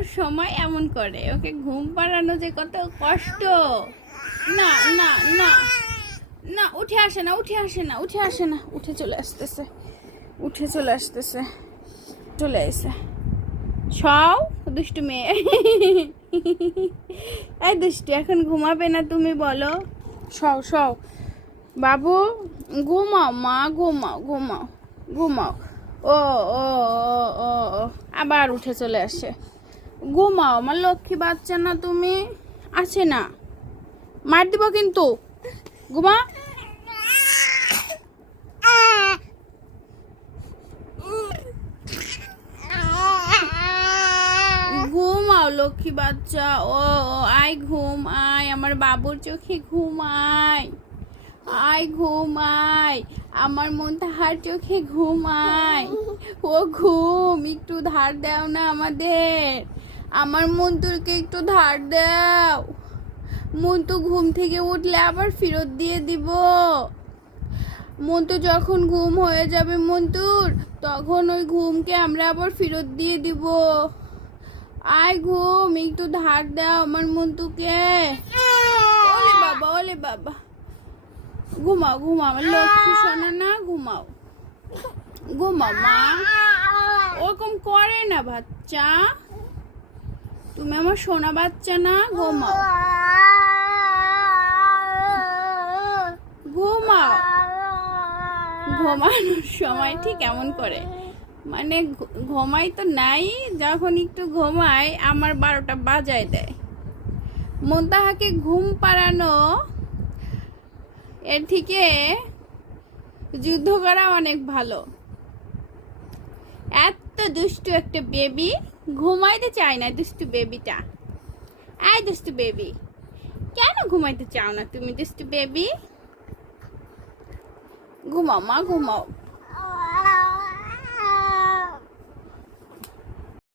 ঘুমানোর সময় এমন করে। ওকে ঘুম পাড়ানো যে কত কষ্ট। না না না না, উঠে আসে না, উঠে আসে না, উঠে আসে না, উঠে চলে আসতেছে, উঠে চলে আসতেছে, চলে এসে সও দুষ্টু মেয়ে। এই দুষ্টু, এখন ঘুমাবে না তুমি বলো? সও সও বাবু, ঘুমাও মা, ঘুমাও ঘুমাও ঘুমাও। ও ও ও ও ও, আবার উঠে চলে আসে। ঘুমাও আমার লক্ষ্মী বাচ্চা না তুমি? আসে না, মার দিব কিন্তু। ঘুমা। ঘুমাও লক্ষ্মী বাচ্চা। ও ও, আয় ঘুম আয়, আমার বাবুর চোখে ঘুম আয়, আয় ঘুম আয়, আমার মন তাহার চোখে ঘুম আয়। ও ঘুম, একটু ধার দাও না আমাদের, আমার মন্তুরকে একটু ধার দাও। মন্তু ঘুম থেকে উঠলে আবার ফেরত দিয়ে দিব। মন্তু যখন ঘুম হয়ে যাবে মন্তুর, তখন ওই ঘুমকে আমরা আবার ফেরত দিয়ে দিব। আয় ঘুম, একটু ধার দাও আমার মন্তুকে। ওলে বাবা, ওলে বাবা, ঘুমাও ঘুমাও আমার লক্ষ্মী সোনা না, ঘুমাও ঘুমাও মা। ওরকম করে না বাচ্চা, তুমি আমার সোনা বাচ্চা না, ঘুমাও ঘুমাও। ঘুমানোর সময় ঠিক এমন করে, মানে ঘুমাই তো নাই, যখন একটু ঘুমাই আমার 12টা বাজায় দেয়। মোন্তাহাকে ঘুম পাড়ানো এর থেকে যুদ্ধ করা অনেক ভালো। এত দুষ্টু একটা বেবি, ঘুমাইতে চায় না দুষ্টু বেবিটা। এই দুষ্টু বেবি, কেন ঘুমাইতে চাও না তুমি দুষ্টু বেবি? ঘুমাও মা ঘুমাও।